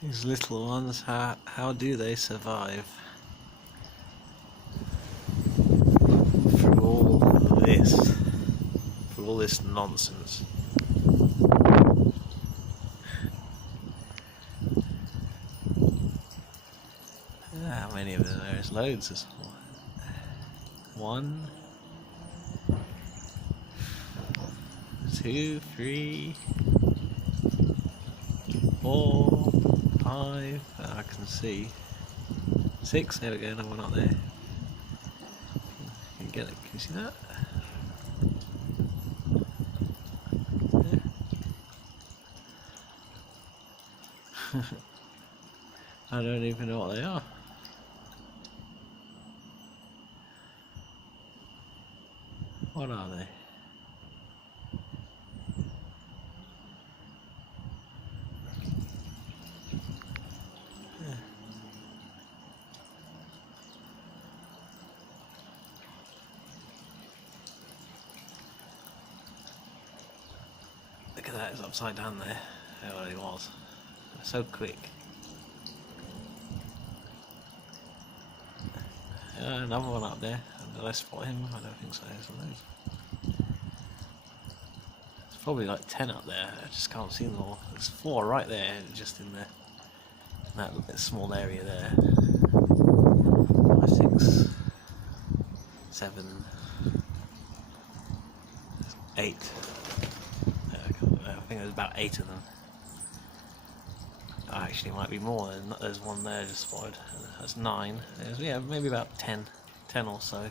These little ones, how do they survive through all this nonsense? How many of them? There's loads. There's 1, 2, 3, 4, 5. I can see 6. There we go. Another one up there. Can you get it? Can you see that? Yeah. I don't even know what they are. What are they? Yeah. Look at that, it's upside down there. It already was. So quick. Another one up there. Did I spot him? I don't think so. There's probably like 10 up there. I just can't see them all. There's 4 right there, just in that small area there. 5, 6, 7, 8. I think there's about 8 of them. Oh, actually, it might be more. There's one there just spotted. That's 9. Yeah, maybe about 10 or so.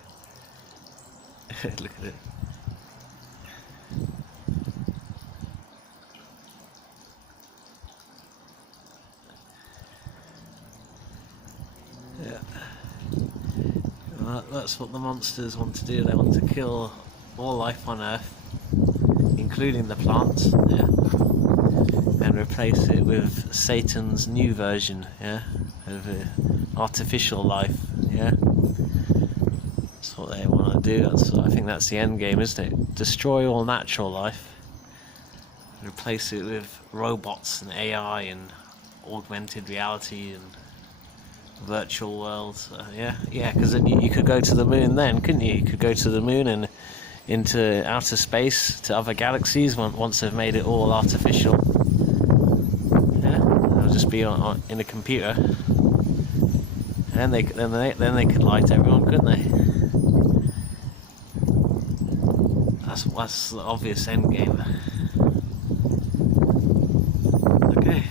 Look at it. Yeah. Well, that's what the monsters want to do. They want to kill all life on Earth, including the plants, yeah, and replace it with Satan's new version, yeah, of artificial life, yeah. That's what they want to do. I think that's the end game, isn't it? Destroy all natural life, replace it with robots and AI and augmented reality and virtual worlds. Yeah, because then you could go to the moon then, couldn't you? You could go to the moon and into outer space, to other galaxies once they've made it all artificial. Yeah, it'll just be in a computer, and then they could lie to everyone, couldn't they? That's the obvious end game. Okay.